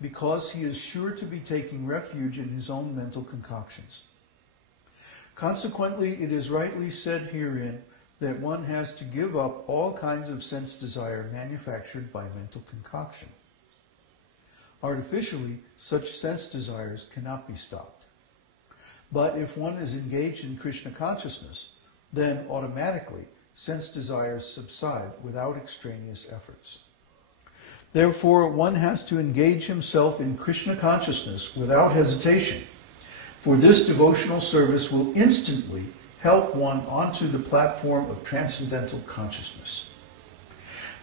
because he is sure to be taking refuge in his own mental concoctions. Consequently, it is rightly said herein that one has to give up all kinds of sense desire manufactured by mental concoction. Artificially, such sense desires cannot be stopped. But if one is engaged in Krishna consciousness, then automatically sense desires subside without extraneous efforts. Therefore, one has to engage himself in Krishna consciousness without hesitation, for this devotional service will instantly help one onto the platform of transcendental consciousness.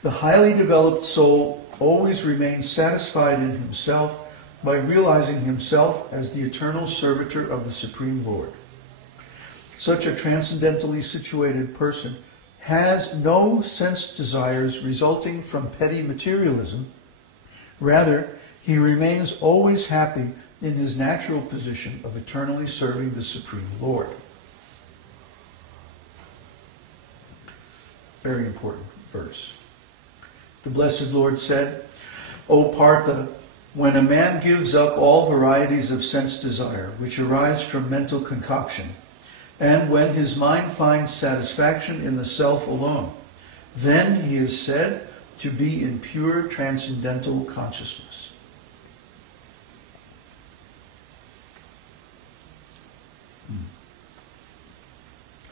The highly developed soul always remains satisfied in himself by realizing himself as the eternal servitor of the Supreme Lord. Such a transcendentally situated person has no sense desires resulting from petty materialism. Rather, he remains always happy in his natural position of eternally serving the Supreme Lord. Very important verse. The Blessed Lord said, O Partha, when a man gives up all varieties of sense desire which arise from mental concoction, and when his mind finds satisfaction in the self alone, then he is said to be in pure transcendental consciousness.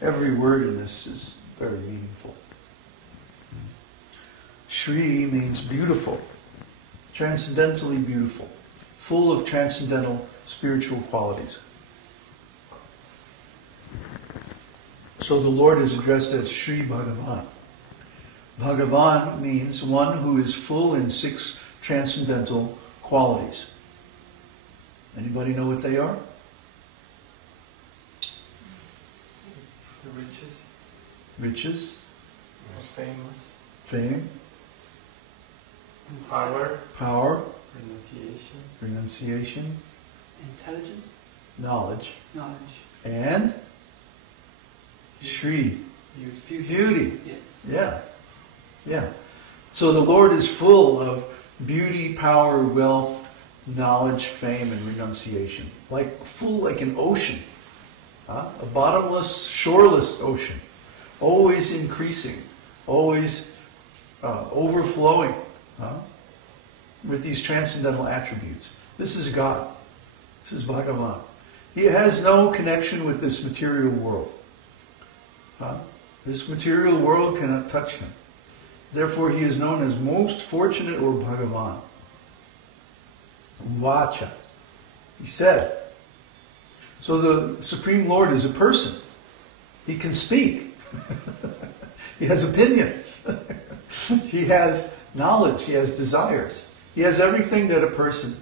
Every word in this is very meaningful. Shri means beautiful, transcendentally beautiful, full of transcendental spiritual qualities. So the Lord is addressed as Shri Bhagavan. Bhagavan means one who is full in 6 transcendental qualities. Anybody know what they are? The richest. Riches. Most famous. Fame. Power. Power. Renunciation. Renunciation. Intelligence. Knowledge. Knowledge. And Shri. Beauty. Beauty. Yes. Yeah. Yeah. So the Lord is full of beauty, power, wealth, knowledge, fame, and renunciation. Full like an ocean. A bottomless, shoreless ocean. Always increasing. Always overflowing. With these transcendental attributes. This is God. This is Bhagavan. He has no connection with this material world. This material world cannot touch him. Therefore, he is known as most fortunate or Bhagavan. Vacha. He said. So the Supreme Lord is a person. He can speak. He has opinions. He has knowledge. He has desires. He has everything that a person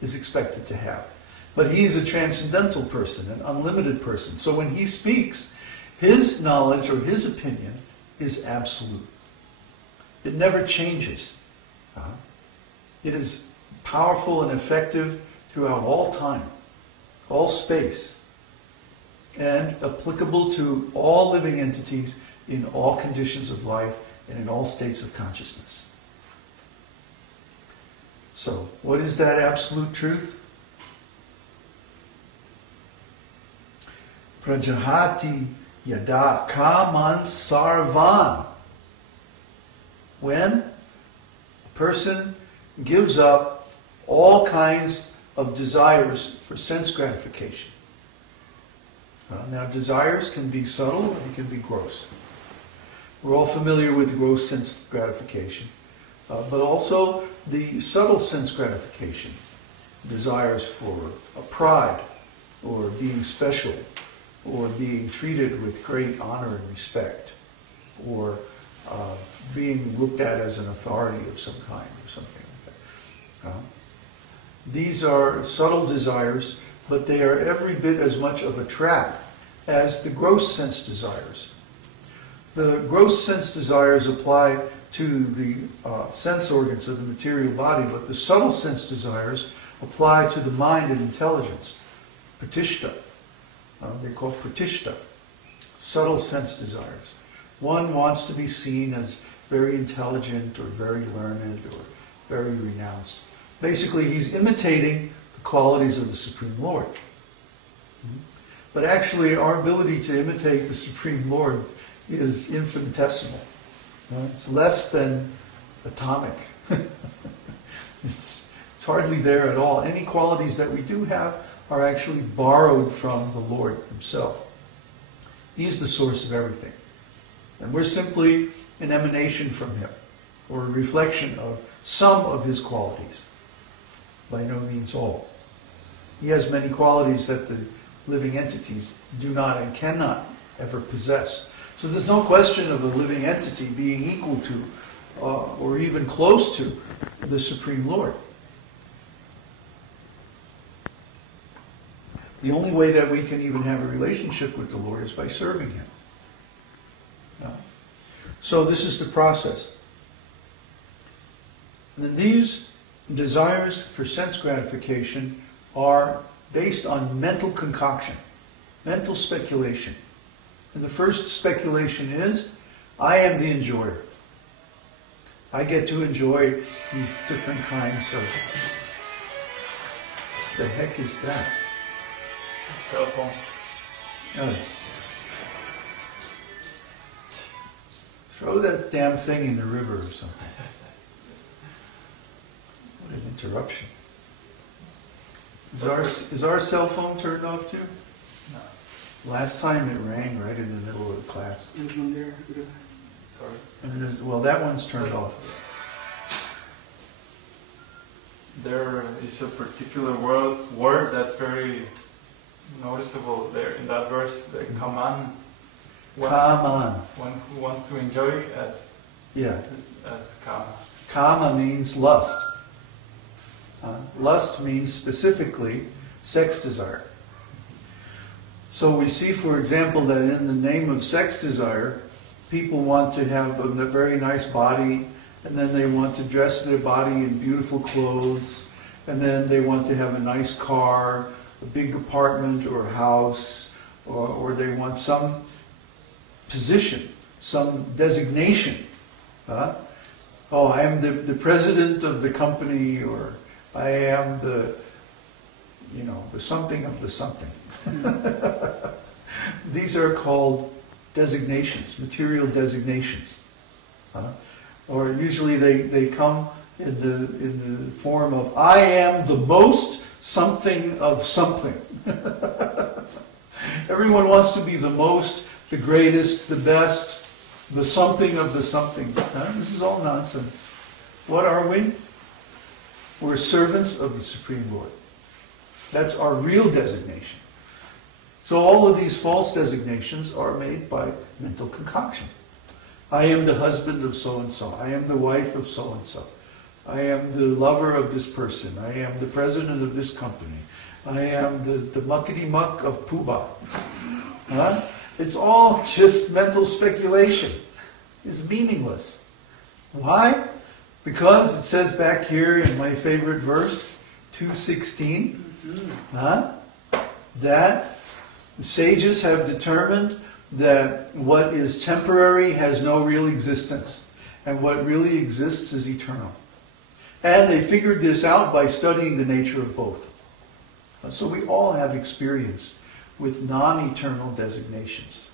is expected to have. But he is a transcendental person, an unlimited person. So when he speaks, his knowledge or his opinion is absolute. It never changes. It is powerful and effective throughout all time, all space, and applicable to all living entities in all conditions of life and in all states of consciousness. So, what is that absolute truth? Prajahati yada kaman sarvan. When a person gives up all kinds of desires for sense gratification. Now, desires can be subtle and can be gross. We're all familiar with gross sense gratification, but also the subtle sense gratification. Desires for a pride, or being special, or being treated with great honor and respect, or being looked at as an authority of some kind, or something like that. These are subtle desires, but they are every bit as much of a trap as the gross sense desires. The gross sense desires apply to the sense organs of the material body, but the subtle sense desires apply to the mind and intelligence. Pratishta. They're called pratishta. Subtle sense desires. One wants to be seen as very intelligent or very learned or very renounced. Basically, he's imitating the qualities of the Supreme Lord. But actually, our ability to imitate the Supreme Lord is infinitesimal. It's less than atomic. It's hardly there at all. Any qualities that we do have are actually borrowed from the Lord himself. He's the source of everything. And we're simply an emanation from him, or a reflection of some of his qualities. By no means all. He has many qualities that the living entities do not and cannot ever possess. So there's no question of a living entity being equal to or even close to the Supreme Lord. The only way that we can even have a relationship with the Lord is by serving him. No. So this is the process. And these desires for sense gratification are based on mental concoction, mental speculation. And the first speculation is, I am the enjoyer. I get to enjoy these different kinds of... What the heck is that? Cell phone. Oh. Throw that damn thing in the river or something. What an interruption. Is our cell phone turned off too? No. Last time it rang right in the middle of the class. And from there, Sorry. And well, that one's turned off. There is a particular word that's very noticeable there in that verse, the kaman. Come on. One who wants to enjoy as Yeah. as kama. Kama means lust. Lust means specifically sex desire. So we see, for example, that in the name of sex desire, people want to have a very nice body, and then they want to dress their body in beautiful clothes, and then they want to have a nice car, a big apartment or a house, or they want some position, some designation. Oh, I am the president of the company, or I am the something of the something. These are called designations, material designations. Or usually they come in the form of, I am the most something of something. Everyone wants to be the most, the greatest, the best, the something of the something. This is all nonsense. What are we? We're servants of the Supreme Lord. That's our real designation. So all of these false designations are made by mental concoction. I am the husband of so-and-so. I am the wife of so-and-so. I am the lover of this person. I am the president of this company. I am the muckety-muck of Pooh-Bah. It's all just mental speculation. It's meaningless. Why? Because it says back here in my favorite verse, 2:16, that the sages have determined that what is temporary has no real existence, and what really exists is eternal. And they figured this out by studying the nature of both. So we all have experience with non-eternal designations.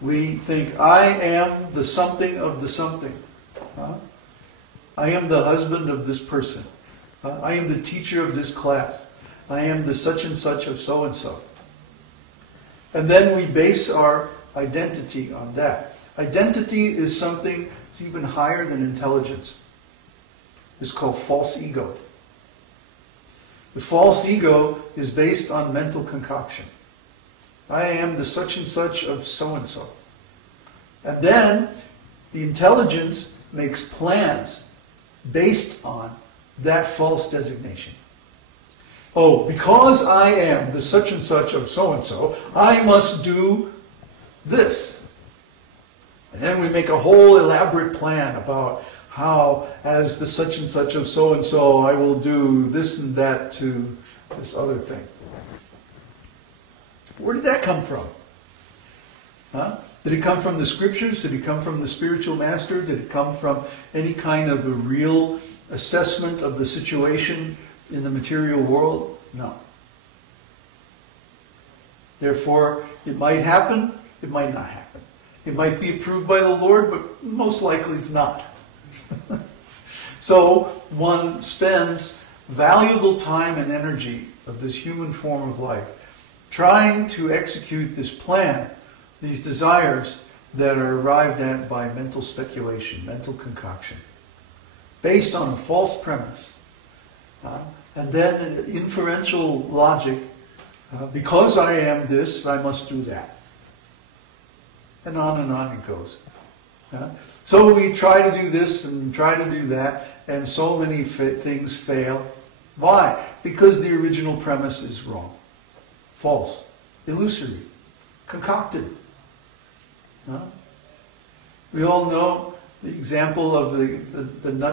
We think, I am the something of the something. I am the husband of this person. I am the teacher of this class. I am the such and such of so-and-so. And then we base our identity on that. Identity is something that's even higher than intelligence. It's called false ego. The false ego is based on mental concoction. I am the such and such of so-and-so. And then the intelligence makes plans based on that false designation. Oh, because I am the such and such of so-and-so, I must do this. And then we make a whole elaborate plan about how, as the such and such of so-and-so, I will do this and that to this other thing. Where did that come from? Did it come from the scriptures? Did it come from the spiritual master? Did it come from any kind of a real assessment of the situation in the material world? No. Therefore, it might happen, it might not happen. It might be approved by the Lord, but most likely it's not. So one spends valuable time and energy of this human form of life trying to execute this plan, these desires that are arrived at by mental speculation, mental concoction, based on a false premise. And then inferential logic, because I am this, I must do that. And on it goes. So we try to do this and try to do that, and so many things fail. Why? Because the original premise is wrong, false, illusory, concocted. We all know the example of the nut